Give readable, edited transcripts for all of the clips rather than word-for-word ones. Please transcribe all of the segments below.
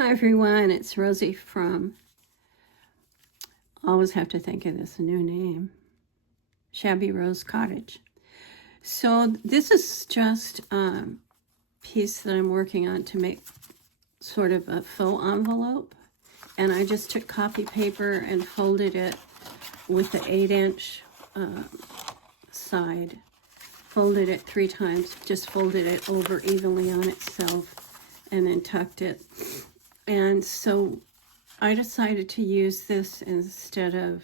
Hi everyone, it's Rosie from, always have to think of this new name, Shabby Rose Cottage. So this is just a piece that I'm working on to make sort of a faux envelope. And I just took copy paper and folded it with the 8-inch side. Folded it 3 times, just folded it over evenly on itself and then tucked it. And so I decided to use this instead of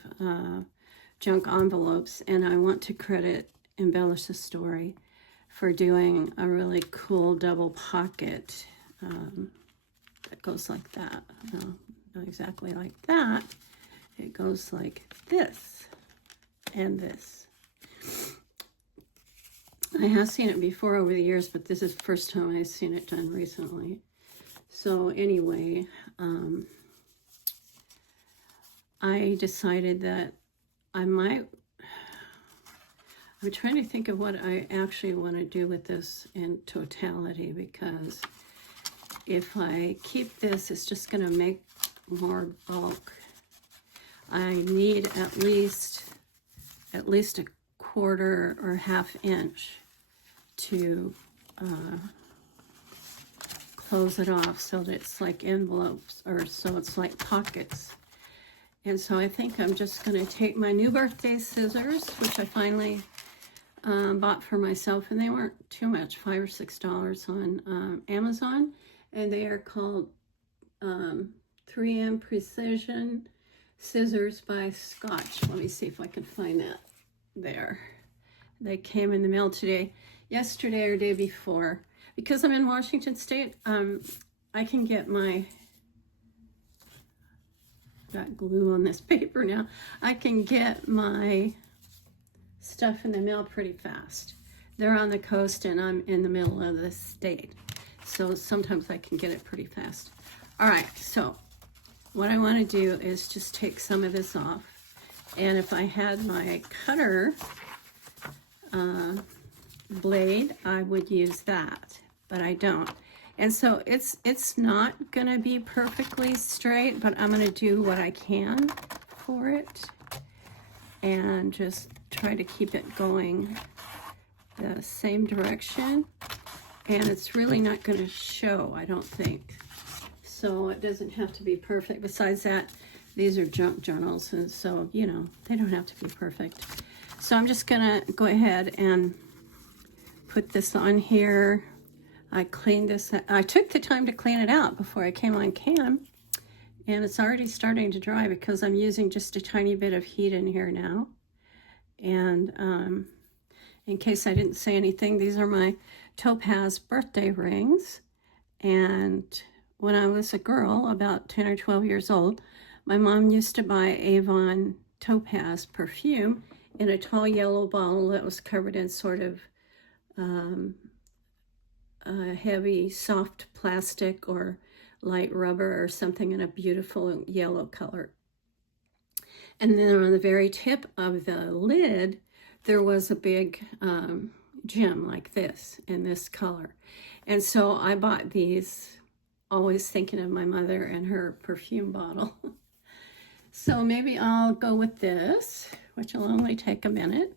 junk envelopes, and I want to credit Embellish the Story for doing a really cool double pocket that goes like that. No, not exactly like that. It goes like this and this. I have seen it before over the years, but this is the first time I've seen it done recently. So anyway, I decided that I'm trying to think of what I actually want to do with this in totality, because if I keep this, it's just going to make more bulk. I need at least a 1/4 or 1/2 inch to close it off so that it's like envelopes, or so it's like pockets. And so I think I'm just going to take my new birthday scissors, which I finally bought for myself, and they weren't too much, $5 or $6 on Amazon, and they are called 3M Precision Scissors by Scotch. Let me see if I can find that there. They came in the mail yesterday or day before. Because I'm in Washington State, I can get got glue on this paper now. I can get my stuff in the mail pretty fast. They're on the coast and I'm in the middle of the state. So sometimes I can get it pretty fast. All right, so what I want to do is just take some of this off. And if I had my cutter blade, I would use that, but I don't. And so it's not gonna be perfectly straight, but I'm gonna do what I can for it and just try to keep it going the same direction. And it's really not gonna show, I don't think. So it doesn't have to be perfect. Besides that, these are junk journals, and so, you know, they don't have to be perfect. So I'm just gonna go ahead and put this on here. I cleaned this. I took the time to clean it out before I came on cam, and it's already starting to dry because I'm using just a tiny bit of heat in here now. And in case I didn't say anything, these are my topaz birthday rings. And when I was a girl, about 10 or 12 years old, my mom used to buy Avon topaz perfume in a tall yellow bottle that was covered in sort of heavy soft plastic or light rubber or something in a beautiful yellow color. And then on the very tip of the lid there was a big gem like this in this color. And so I bought these, always thinking of my mother and her perfume bottle. So maybe I'll go with this, which will only take a minute.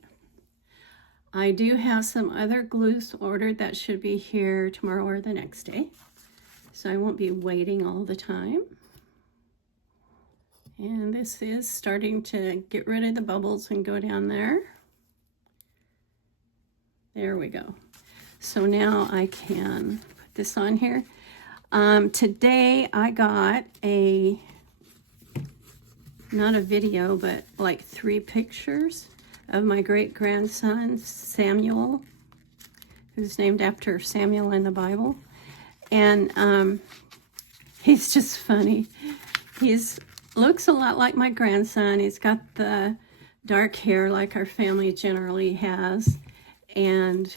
I do have some other glues ordered that should be here tomorrow or the next day, so I won't be waiting all the time. And this is starting to get rid of the bubbles and go down there. There we go. So now I can put this on here. Today I got not a video, but like 3 pictures of my great-grandson, Samuel, who's named after Samuel in the Bible. And he's just funny. Looks a lot like my grandson. He's got the dark hair like our family generally has. And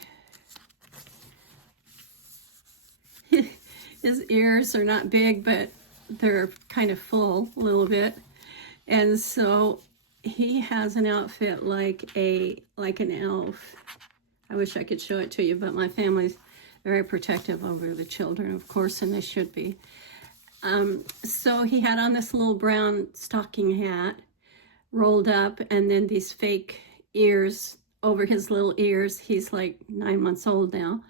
his ears are not big, but they're kind of full a little bit. And so he has an outfit like an elf. I wish I could show it to you, but my family's very protective over the children, of course, and they should be. So he had on this little brown stocking hat rolled up, and then these fake ears over his little ears. He's like 9 months old now,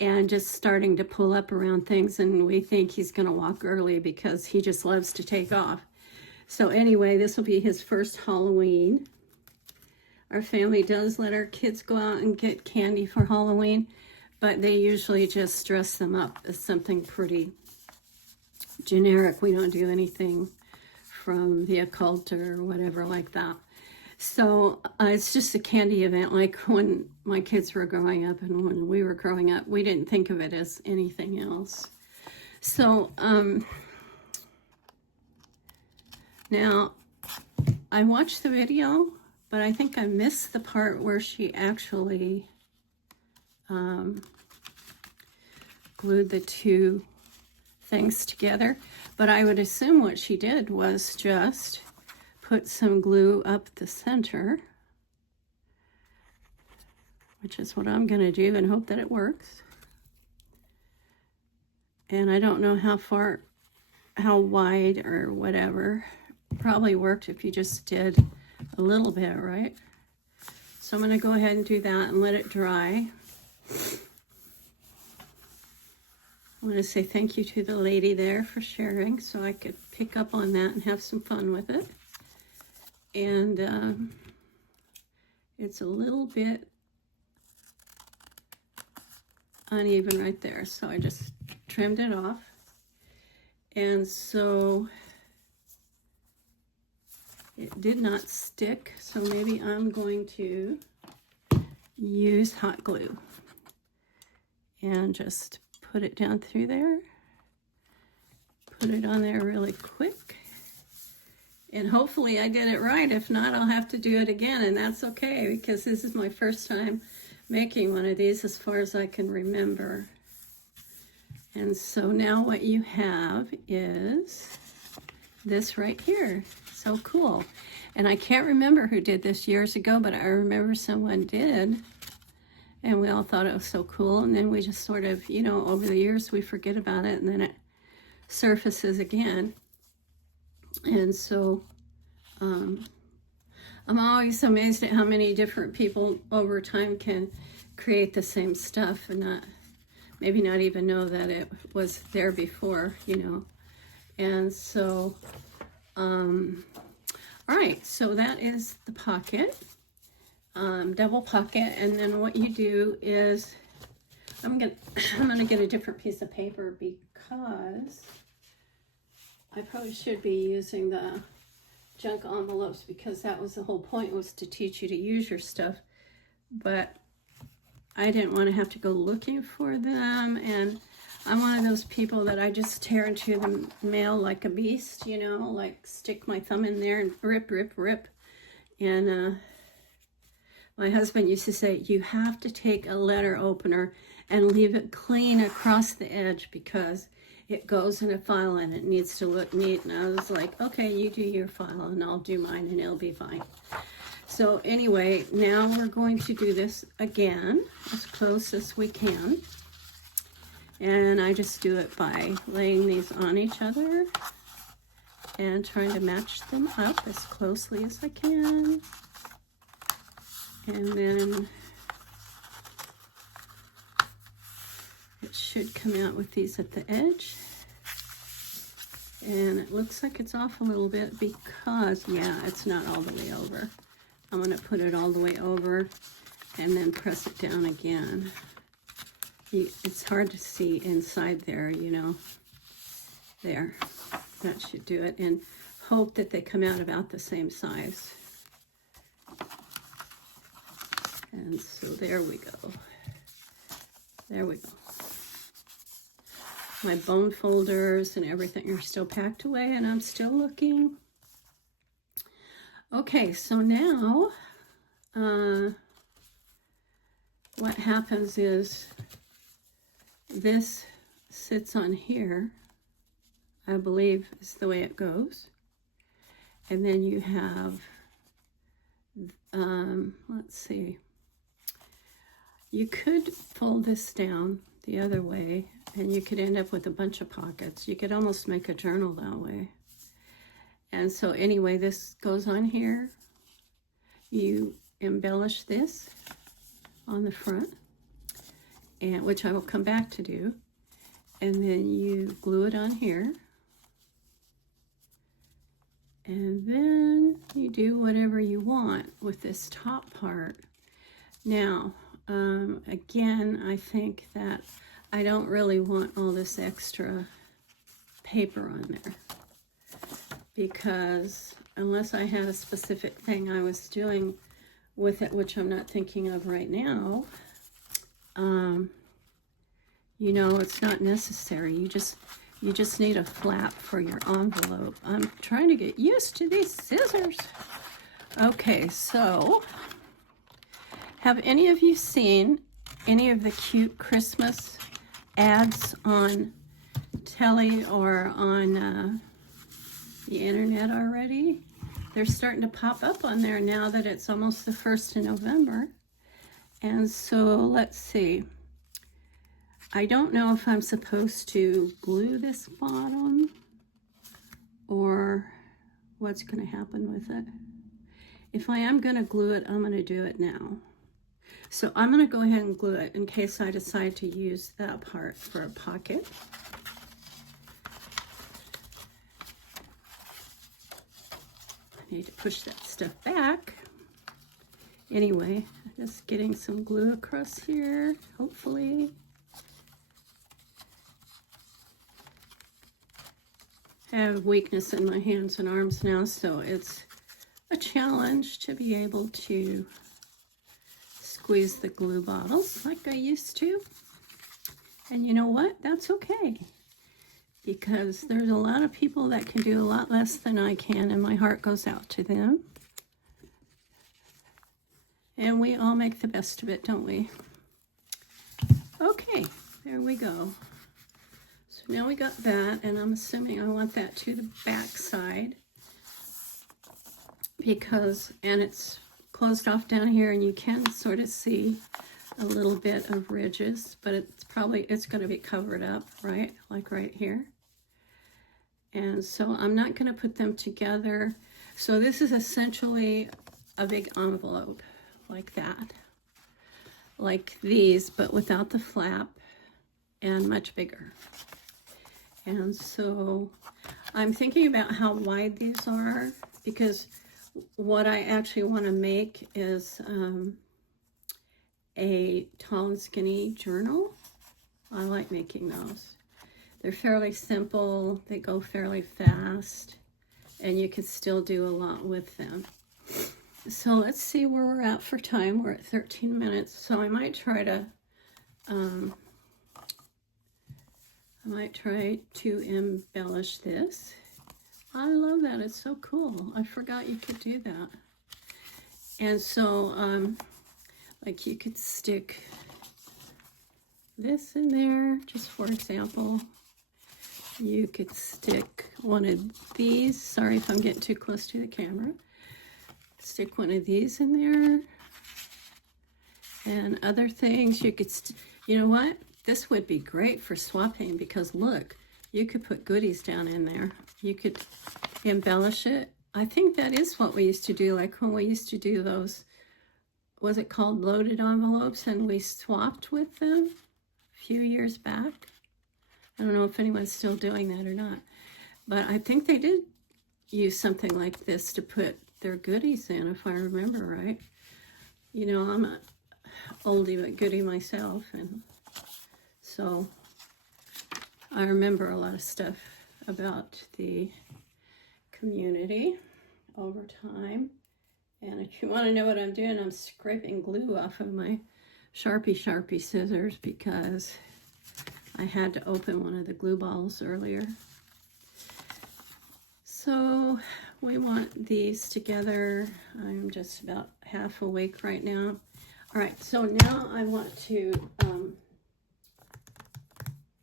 and just starting to pull up around things, and we think he's going to walk early because he just loves to take off. So anyway, this will be his first Halloween. Our family does let our kids go out and get candy for Halloween, but they usually just dress them up as something pretty generic. We don't do anything from the occult or whatever like that. So it's just a candy event, like when my kids were growing up and when we were growing up. We didn't think of it as anything else. So now I watched the video, but I think I missed the part where she actually glued the two things together. But I would assume what she did was just put some glue up the center, which is what I'm going to do, and hope that it works. And I don't know how wide or whatever. Probably worked if you just did a little bit, right? So I'm going to go ahead and do that and let it dry. I want to say thank you to the lady there for sharing so I could pick up on that and have some fun with it. And it's a little bit uneven right there, so I just trimmed it off. And so it did not stick, so maybe I'm going to use hot glue and just put it down through there, put it on there really quick, and hopefully I did it right. If not, I'll have to do it again, and that's okay, because this is my first time making one of these as far as I can remember. And so now what you have is this right here. So cool. And I can't remember who did this years ago, but I remember someone did. And we all thought it was so cool. And then we just sort of, you know, over the years we forget about it, and then it surfaces again. And so I'm always amazed at how many different people over time can create the same stuff and maybe not even know that it was there before, you know. And so, all right, so that is the pocket, double pocket. And then what you do is, I'm gonna get a different piece of paper because I probably should be using the junk envelopes, because that was the whole point, was to teach you to use your stuff. But I didn't want to have to go looking for them, and I'm one of those people that I just tear into the mail like a beast, you know, like stick my thumb in there and rip, rip, rip. And my husband used to say, you have to take a letter opener and leave it clean across the edge, because it goes in a file and it needs to look neat. And I was like, okay, you do your file and I'll do mine and it'll be fine. So anyway, now we're going to do this again as close as we can. And I just do it by laying these on each other and trying to match them up as closely as I can. And then it should come out with these at the edge. And it looks like it's off a little bit because, yeah, it's not all the way over. I'm going to put it all the way over and then press it down again. It's hard to see inside there, you know. There. That should do it. And hope that they come out about the same size. And so there we go. There we go. My bone folders and everything are still packed away, and I'm still looking. Okay, so now what happens is this sits on here, I believe is the way it goes. And then you have, let's see, you could fold this down the other way, and you could end up with a bunch of pockets. You could almost make a journal that way. And so anyway, this goes on here. You embellish this on the front, and which I will come back to do. And then you glue it on here. And then you do whatever you want with this top part. Now, again, I think that I don't really want all this extra paper on there, because unless I had a specific thing I was doing with it, which I'm not thinking of right now, you know, it's not necessary. You just need a flap for your envelope. I'm trying to get used to these scissors. Okay, so have any of you seen any of the cute Christmas ads on telly or on the internet already? They're starting to pop up on there now that it's almost the 1st of November. And so let's see. I don't know if I'm supposed to glue this bottom or what's going to happen with it. If I am going to glue it, I'm going to do it now. So I'm going to go ahead and glue it in case I decide to use that part for a pocket. I need to push that stuff back. Anyway, just getting some glue across here, hopefully. I have weakness in my hands and arms now, so it's a challenge to be able to squeeze the glue bottles like I used to. And you know what? That's okay, because there's a lot of people that can do a lot less than I can, and my heart goes out to them. And we all make the best of it, don't we? Okay, there we go. So now we got that, and I'm assuming I want that to the back side, because, and it's closed off down here, and you can sort of see a little bit of ridges, but it's going to be covered up, right? Like right here. And so I'm not going to put them together. So this is essentially a big envelope like that, like these, but without the flap, and much bigger. And so I'm thinking about how wide these are, because what I actually want to make is a tall and skinny journal. I like making those. They're fairly simple, they go fairly fast, and you can still do a lot with them. So let's see where we're at for time. We're at 13 minutes, so I might try to embellish this. I love that. It's so cool. I forgot you could do that. And so, like, you could stick this in there, just for example. You could stick one of these. Sorry if I'm getting too close to the camera. Stick one of these in there. And other things. You could, you know what? This would be great for swapping, because look, you could put goodies down in there. You could embellish it. I think that is what we used to do, like when we used to do those, was it called loaded envelopes, and we swapped with them a few years back. I don't know if anyone's still doing that or not, but I think they did use something like this to put their goodies in, if I remember right. You know, I'm a oldie but goodie myself, and so I remember a lot of stuff about the community over time. And if you want to know what I'm doing, I'm scraping glue off of my Sharpie scissors, because I had to open one of the glue balls earlier. So we want these together. I'm just about half awake right now. All right, so now I want to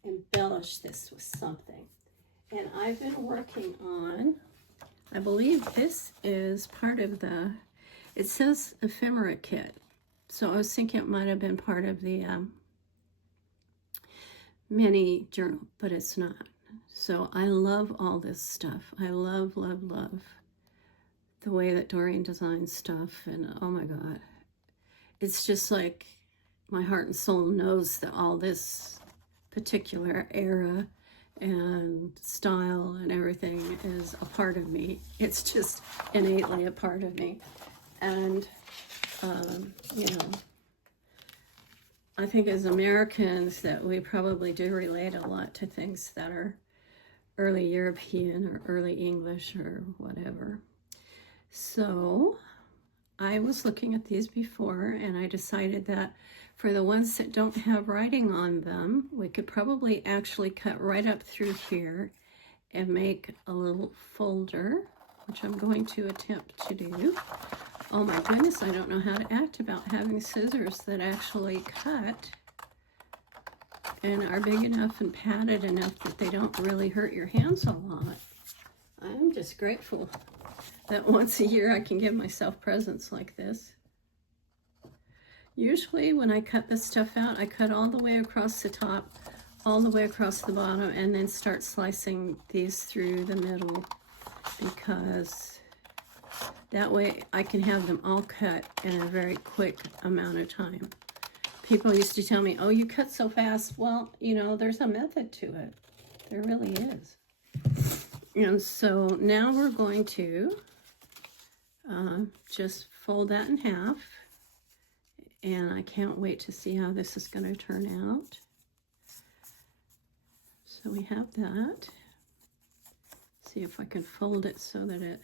embellish this with something. And I've been working on, I believe this is part of the, it says ephemera kit. So I was thinking it might have been part of the mini journal, but it's not. So I love all this stuff. I love, love, love the way that Doreen designs stuff, and oh my God. It's just like my heart and soul knows that all this particular era and style and everything is a part of me. It's just innately a part of me. And, you know, I think as Americans that we probably do relate a lot to things that are early European or early English or whatever. So I was looking at these before, and I decided that for the ones that don't have writing on them, we could probably actually cut right up through here and make a little folder, which I'm going to attempt to do. Oh my goodness, I don't know how to act about having scissors that actually cut and are big enough and padded enough that they don't really hurt your hands a lot. I'm just grateful that once a year I can give myself presents like this. Usually when I cut this stuff out, I cut all the way across the top, all the way across the bottom, and then start slicing these through the middle, because that way I can have them all cut in a very quick amount of time. People used to tell me, oh, you cut so fast. Well, you know, there's a method to it. There really is. And so now we're going to just fold that in half, and I can't wait to see how this is going to turn out. So we have that. See if I can fold it so that it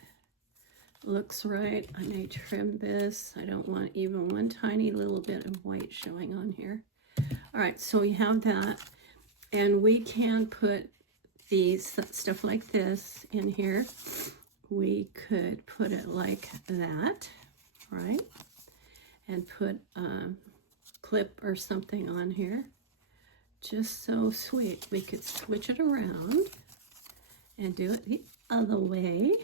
looks right. I may trim this. I don't want even one tiny little bit of white showing on here. All right, so we have that, and we can put these stuff like this in here. We could put it like that, right? And put a clip or something on here. Just so sweet. We could switch it around and do it the other way.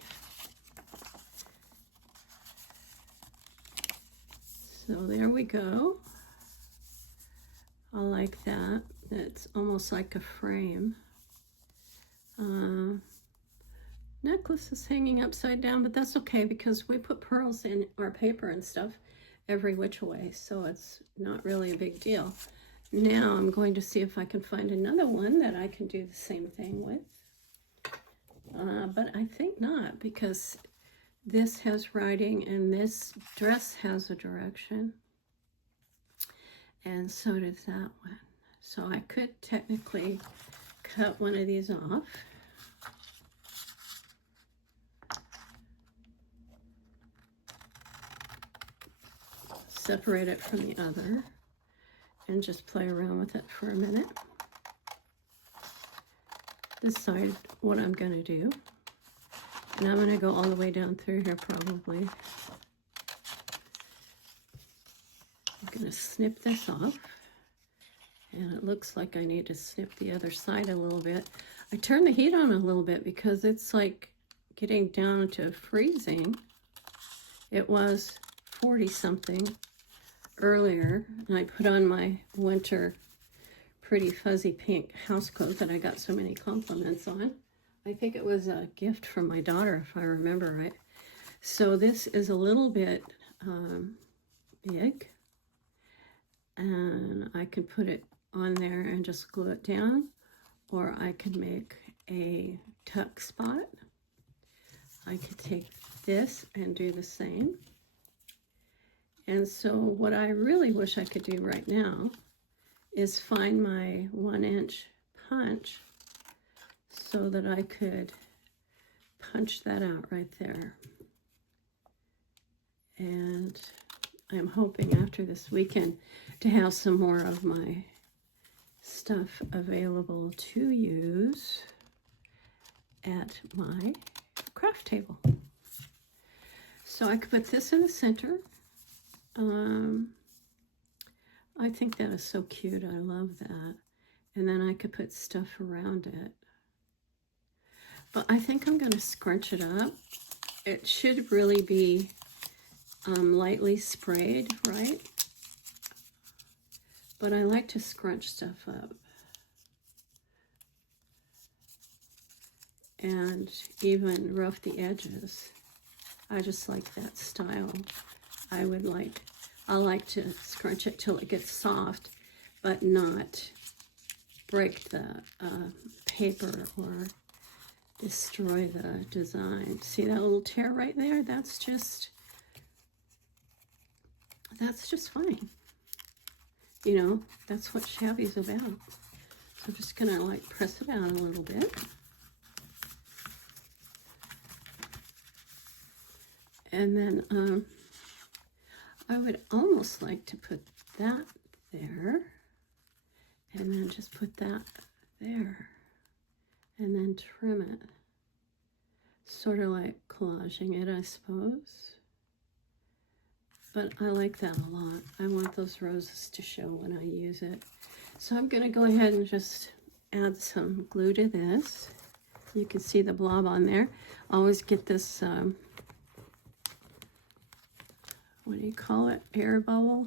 So there we go. I like that. It's almost like a frame. Necklace is hanging upside down, but that's okay because we put pearls in our paper and stuff every which way, so it's not really a big deal. Now I'm going to see if I can find another one that I can do the same thing with. But I think not, because this has writing and this dress has a direction. And so does that one. So I could technically cut one of these off. Separate it from the other and just play around with it for a minute. Decide what I'm going to do. And I'm going to go all the way down through here probably. I'm going to snip this off. And it looks like I need to snip the other side a little bit. I turned the heat on a little bit because it's like getting down to freezing. It was 40 something earlier, and I put on my winter pretty fuzzy pink house coat that I got so many compliments on. I think it was a gift from my daughter, if I remember right. So this is a little bit big, and I can put it on there and just glue it down, or I could make a tuck spot. I could take this and do the same. And so what I really wish I could do right now is find my 1-inch punch so that I could punch that out right there. And I'm hoping after this weekend to have some more of my stuff available to use at my craft table. So I could put this in the center. I think that is so cute. I love that. And then I could put stuff around it. But I think I'm going to scrunch it up. It should really be lightly sprayed, right? But I like to scrunch stuff up. and even rough the edges. I just like that style. I like to scrunch it till it gets soft, but not break the paper or destroy the design. See that little tear right there? That's just fine. You know, that's what Shabby's about. So I'm just gonna like press it out a little bit. And then I would almost like to put that there, and then just put that there, and then trim it. Sort of like collaging it, I suppose. But I like that a lot. I want those roses to show when I use it. So I'm going to go ahead and just add some glue to this. You can see the blob on there. Always get this, what do you call it? Air bubble.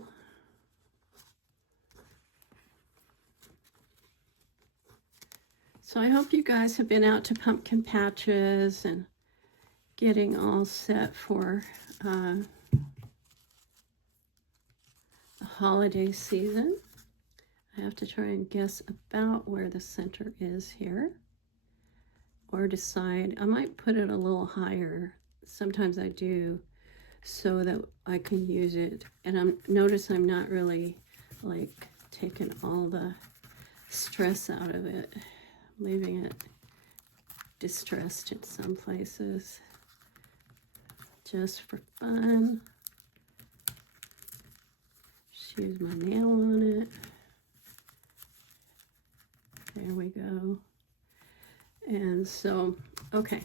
So I hope you guys have been out to pumpkin patches and getting all set for the holiday season. I have to try and guess about where the center is here, or decide. I might put it a little higher. Sometimes I do, so that I can use it. And notice I'm not really like taking all the stress out of it, leaving it distressed in some places, just for fun. Just use my nail on it. There we go. And so, okay,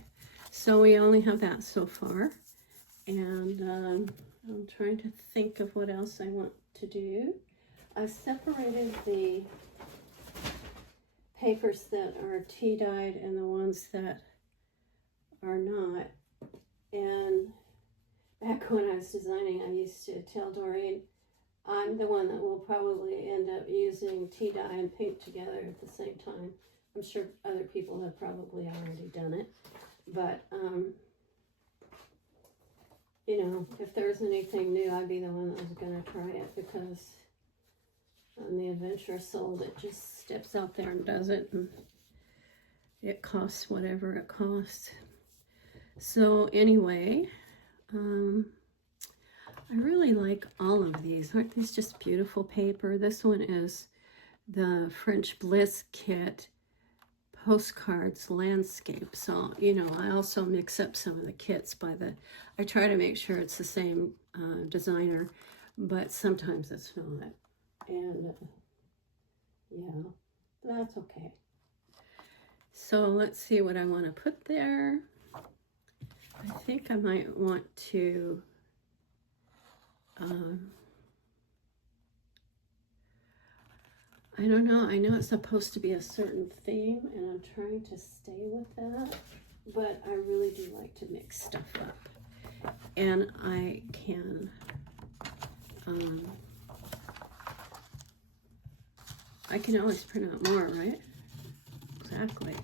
so we only have that so far. And I'm trying to think of what else I want to do. I separated the papers that are tea dyed and the ones that are not. And back when I was designing, I used to tell Doreen, I'm the one that will probably end up using tea dye and paint together at the same time. I'm sure other people have probably already done it. But, you know, if there's anything new, I'd be the one that was going to try it, because on the adventurous soul that just steps out there and does it, and it costs whatever it costs. So anyway, I really like all of these. Aren't these just beautiful paper? This one is the French Bliss Kit Postcards Landscape. So, you know, I also mix up some of the kits I try to make sure it's the same designer, but sometimes it's not. And yeah, that's okay. So let's see what I want to put there. I think I might want to I don't know. I know it's supposed to be a certain theme, and I'm trying to stay with that, but I really do like to mix stuff up. And I can always print out more, right? Exactly.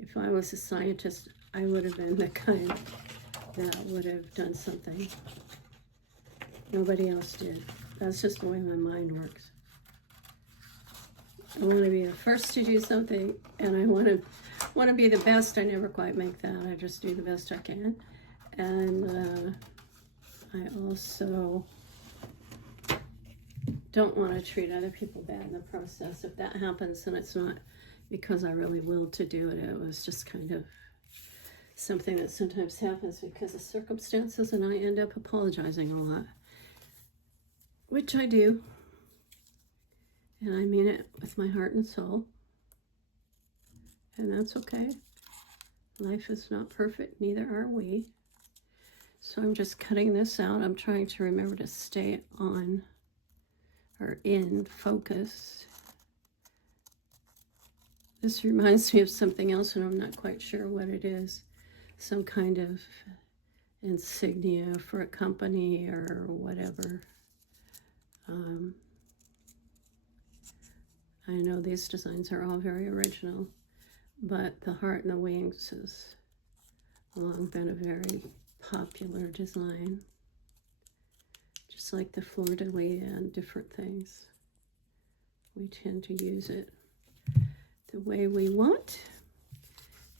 If I was a scientist, I would have been the kind that would have done something nobody else did. That's just the way my mind works. I want to be the first to do something, and I want to be the best. I never quite make that. I just do the best I can. And I also don't want to treat other people bad in the process. If that happens, then it's not because I really willed to do it. It was just kind of something that sometimes happens because of circumstances, and I end up apologizing a lot, which I do, and I mean it with my heart and soul, and that's okay. Life is not perfect, neither are we. So I'm just cutting this out. I'm trying to remember to stay on or in focus. This reminds me of something else, and I'm not quite sure what it is. Some kind of insignia for a company or whatever. I know these designs are all very original, but the heart and the wings has long been a very popular design. Just like the fleur-de-lis and different things. We tend to use it the way we want.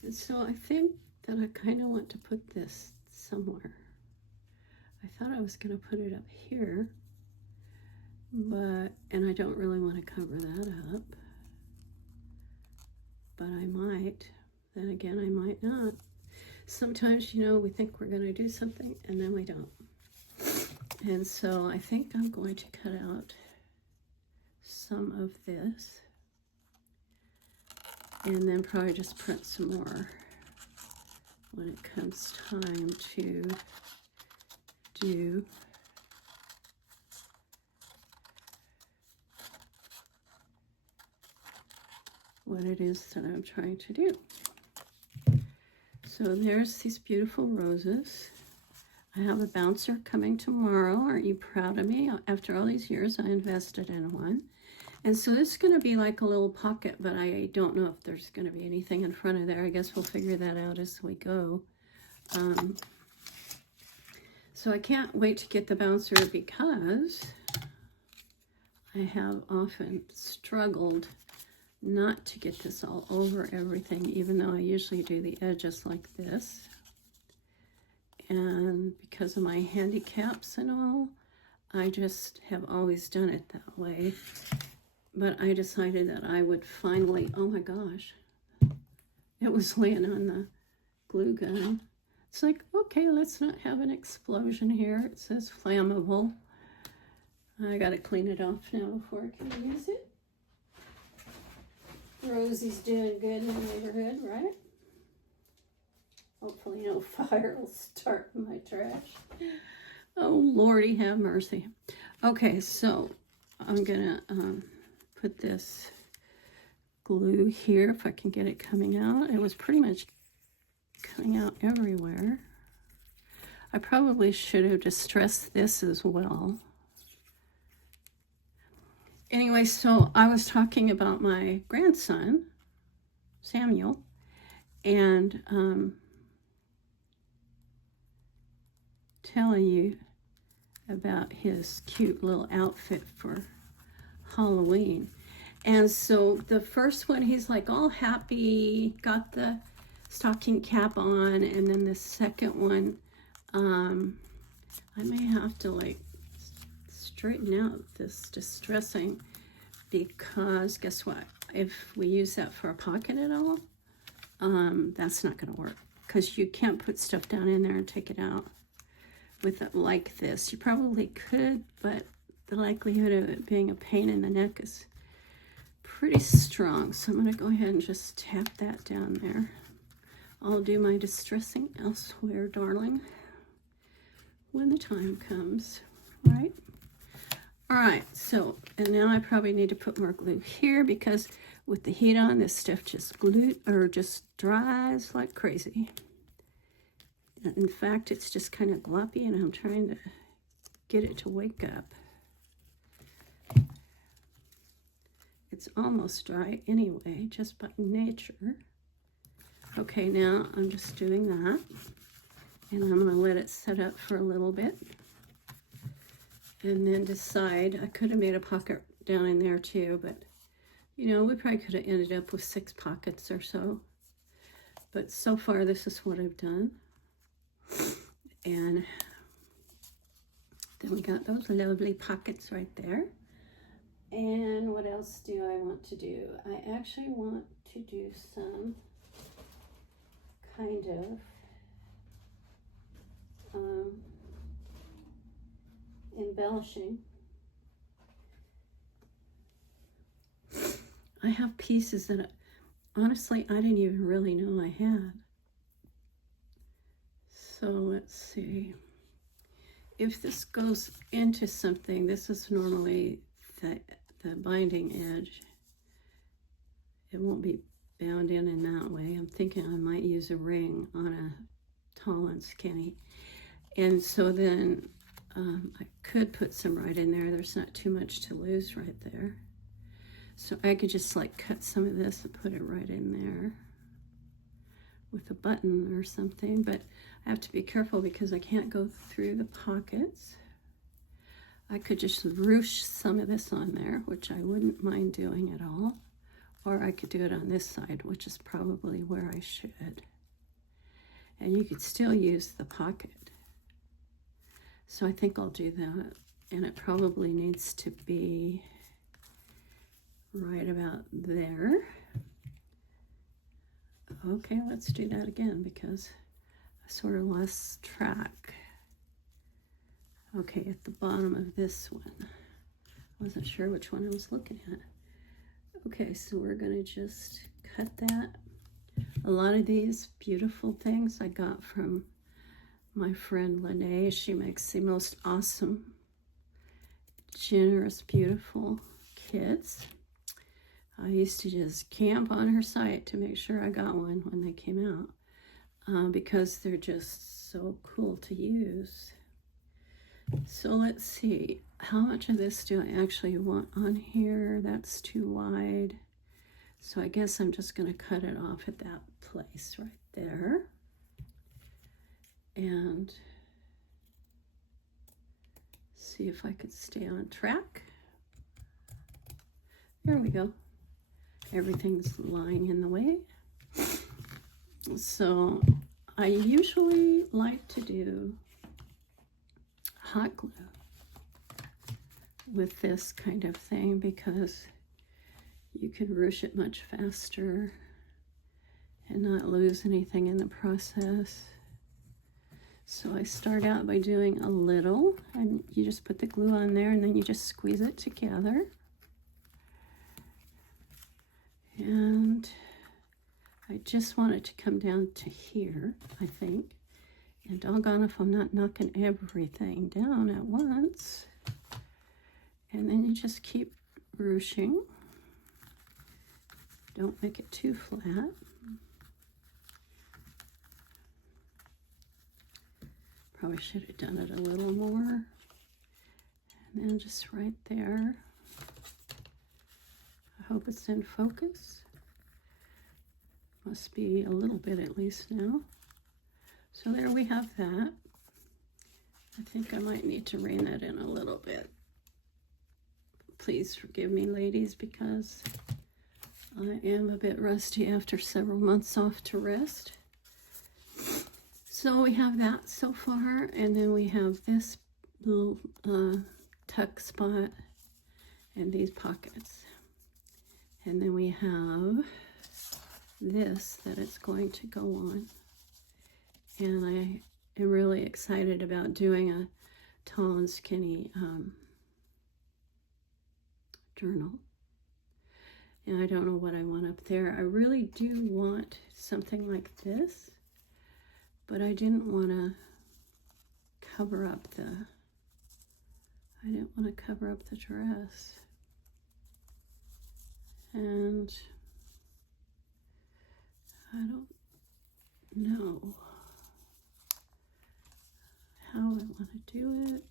And so I think that I kind of want to put this somewhere. I thought I was going to put it up here, and I don't really want to cover that up, but I might. Then again, I might not. Sometimes, you know, we think we're going to do something and then we don't. And so I think I'm going to cut out some of this and then probably just print some more when it comes time to do what it is that I'm trying to do. So there's these beautiful roses. I have a bouncer coming tomorrow. Aren't you proud of me? After all these years, I invested in one. And so this is going to be like a little pocket, but I don't know if there's going to be anything in front of there. I guess we'll figure that out as we go. So I can't wait to get the bouncer because I have often struggled not to get this all over everything, even though I usually do the edges like this. And because of my handicaps and all, I just have always done it that way. But I decided that I would finally, oh my gosh, it was laying on the glue gun. It's like, okay, let's not have an explosion here. It says flammable. I gotta clean it off now before I can use it. Rosie's doing good in the neighborhood, right? Hopefully no fire will start in my trash. Oh, Lordy have mercy. Okay, so I'm gonna put this glue here if I can get it coming out. It was pretty much coming out everywhere. I probably should have distressed this as well. Anyway, so I was talking about my grandson, Samuel, and telling you about his cute little outfit for Halloween. And so the first one, he's like all happy, got the stocking cap on, and then the second one, I may have to like straighten out this distressing, because guess what? If we use that for a pocket at all, that's not going to work, because you can't put stuff down in there and take it out with it like this. You probably could, but the likelihood of it being a pain in the neck is pretty strong. So I'm going to go ahead and just tap that down there. I'll do my distressing elsewhere, darling, when the time comes, right? All right, so, and now I probably need to put more glue here, because with the heat on, this stuff just just dries like crazy. In fact, it's just kind of gloppy, and I'm trying to get it to wake up. It's almost dry anyway, just by nature. Okay, now I'm just doing that, and I'm going to let it set up for a little bit. And then decide, I could have made a pocket down in there too, but you know, we probably could have ended up with 6 pockets or so. But so far, this is what I've done. And then we got those lovely pockets right there. And what else do I want to do? I actually want to do some kind of embellishing. I have pieces that honestly I didn't even really know I had. So let's see. If this goes into something, this is normally the binding edge. It won't be bound in that way. I'm thinking I might use a ring on a tall and skinny. And so then I could put some right in there. There's not too much to lose right there. So I could just like cut some of this and put it right in there with a button or something, but I have to be careful because I can't go through the pockets. I could just ruche some of this on there, which I wouldn't mind doing at all. Or I could do it on this side, which is probably where I should. And you could still use the pocket. So I think I'll do that. And it probably needs to be right about there. Okay, let's do that again because I sort of lost track. Okay, at the bottom of this one. I wasn't sure which one I was looking at. Okay, so we're gonna just cut that. A lot of these beautiful things I got from my friend Lene. She makes the most awesome, generous, beautiful kits. I used to just camp on her site to make sure I got one when they came out because they're just so cool to use. So let's see, how much of this do I actually want on here? That's too wide. So I guess I'm just going to cut it off at that place right there. And see if I could stay on track. There we go. Everything's lying in the way. So I usually like to do hot glue with this kind of thing because you can ruche it much faster and not lose anything in the process. So I start out by doing a little, and you just put the glue on there and then you just squeeze it together. And I just want it to come down to here, I think. And doggone if I'm not knocking everything down at once. And then you just keep ruching. Don't make it too flat. Probably should have done it a little more. And then just right there. I hope it's in focus. Must be a little bit at least now. So there we have that. I think I might need to rein that in a little bit. Please forgive me, ladies, because I am a bit rusty after several months off to rest. So we have that so far, and then we have this little tuck spot and these pockets. And then we have this that it's going to go on. And I am really excited about doing a tall and skinny journal. And I don't know what I want up there. I really do want something like this, but I didn't want to cover up the dress. And I don't know how I want to do it,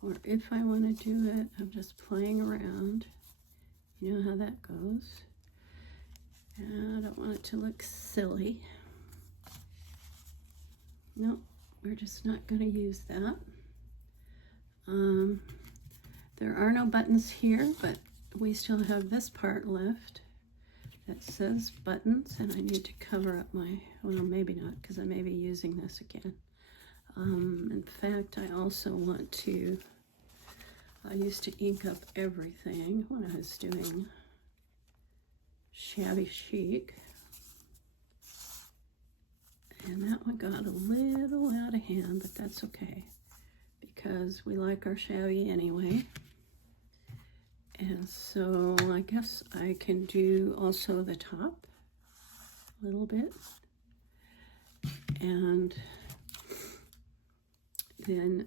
or if I want to do it. I'm just playing around. You know how that goes. And I don't want it to look silly. No, we're just not going to use that. There are no buttons here, but we still have this part left that says buttons, and I need to cover up my, well, maybe not, because I may be using this again. In fact, I also want to, I used to ink up everything when I was doing Shabby Chic. And that one got a little out of hand, but that's okay, because we like our shabby anyway. And so I guess I can do also the top a little bit. And then,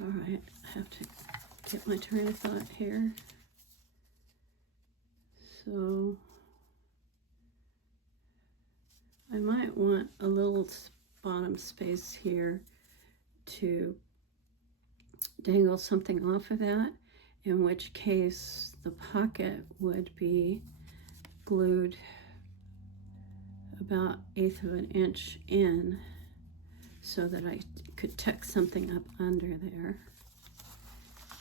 all right, I have to get my train of thought here. So I might want a little bottom space here to dangle something off of that, in which case the pocket would be glued about 1/8 of an inch in so that I could tuck something up under there.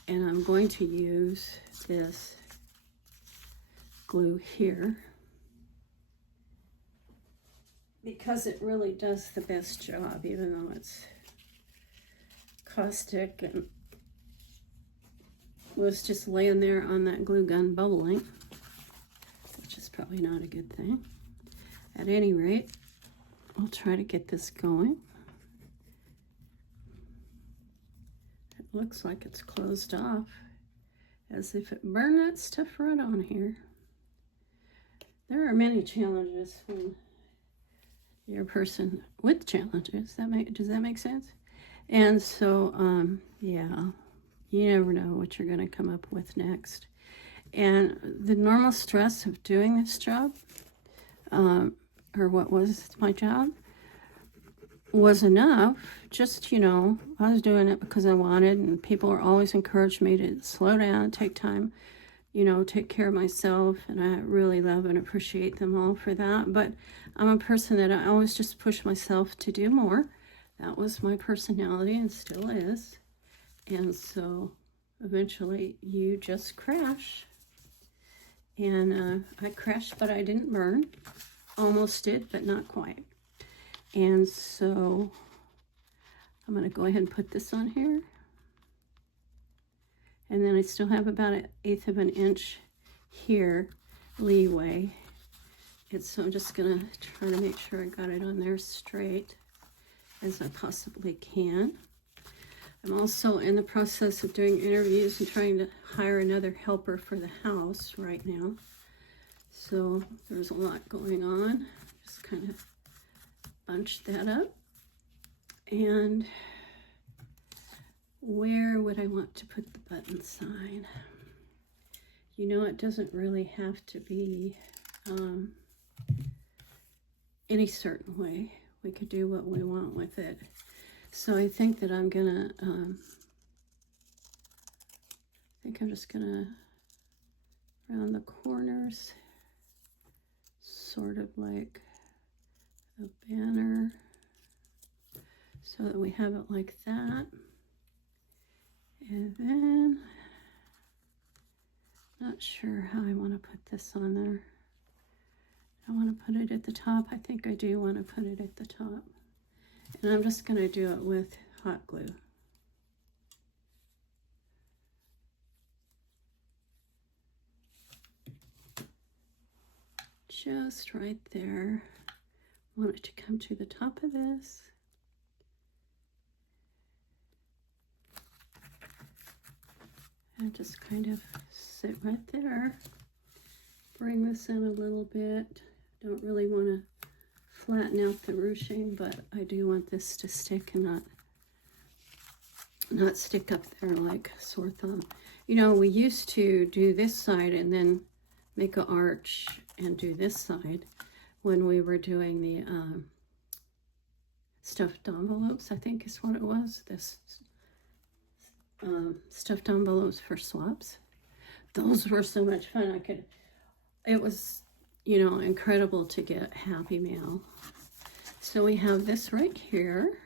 And I'm going to use this glue here because it really does the best job, even though it's caustic and was just laying there on that glue gun bubbling, which is probably not a good thing. At any rate, I'll try to get this going. It looks like it's closed off, as if it burned that stuff right on here. There are many challenges when you're a person with challenges. Does that make sense? And so, yeah, you never know what you're going to come up with next. And the normal stress of doing this job, or what was my job, was enough. Just, you know, I was doing it because I wanted, and people are always encouraged me to slow down, take time, you know, take care of myself, and I really love and appreciate them all for that. But I'm a person that I always just push myself to do more. That was my personality and still is. And so eventually you just crash. And I crashed, but I didn't burn. Almost did, but not quite. And so I'm going to go ahead and put this on here. And then I still have about 1/8 of an inch here leeway. And so I'm just going to try to make sure I got it on there straight as I possibly can. I'm also in the process of doing interviews and trying to hire another helper for the house right now. So there's a lot going on. Just kind of bunch that up. And where would I want to put the button sign? You know, it doesn't really have to be any certain way. We could do what we want with it. So I think that I'm gonna, I'm just gonna round the corners, sort of like a banner, so that we have it like that. And then, not sure how I want to put this on there. I want to put it at the top. I think I do want to put it at the top. And I'm just going to do it with hot glue. Just right there. I want it to come to the top of this. And just kind of sit right there. Bring this in a little bit. Don't really want to flatten out the ruching, but I do want this to stick and not stick up there like a sore thumb. You know, we used to do this side and then make an arch and do this side when we were doing the stuffed envelopes, I think is what it was. This stuffed envelopes for swaps. Those were so much fun. It was, you know, incredible to get Happy Mail. So we have this right here.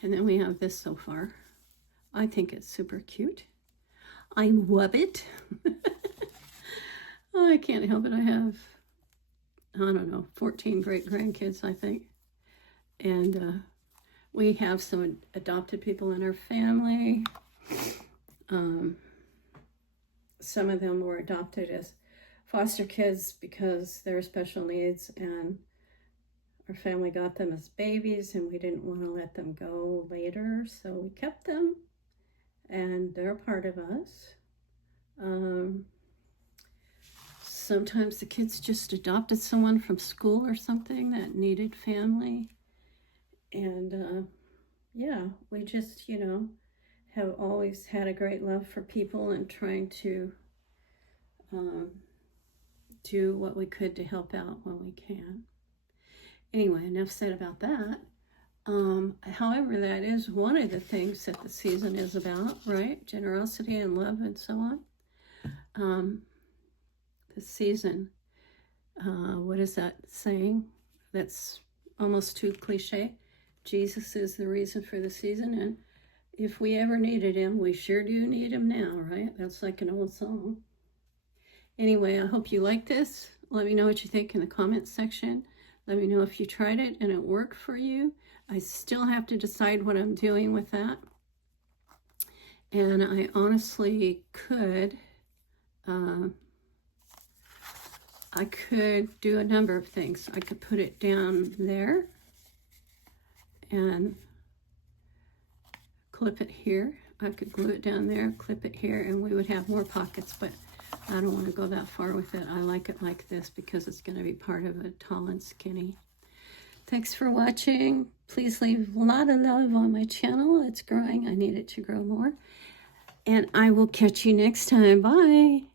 And then we have this so far. I think it's super cute. I love it. Oh, I can't help it. I have, I don't know, 14 great grandkids, I think. And we have some adopted people in our family. Some of them were adopted as foster kids because they were special needs, and our family got them as babies, and we didn't want to let them go later, so we kept them, and they're a part of us. Sometimes the kids just adopted someone from school or something that needed family, and yeah, we just, you know, have always had a great love for people and trying to do what we could to help out when we can. Anyway, enough said about that. However, that is one of the things that the season is about, right? Generosity and love and so on. The season, what is that saying? That's almost too cliche. Jesus is the reason for the season, and if we ever needed him, we sure do need him now, right? That's like an old song. Anyway, I hope you like this. Let me know what you think in the comments section. Let me know if you tried it and it worked for you. I still have to decide what I'm doing with that. And I honestly could, I could do a number of things. I could put it down there and clip it here. I could glue it down there, clip it here, and we would have more pockets, but I don't want to go that far with it. I like it like this because it's going to be part of a tall and skinny. Thanks for watching. Please leave a lot of love on my channel. It's growing. I need it to grow more. And I will catch you next time. Bye.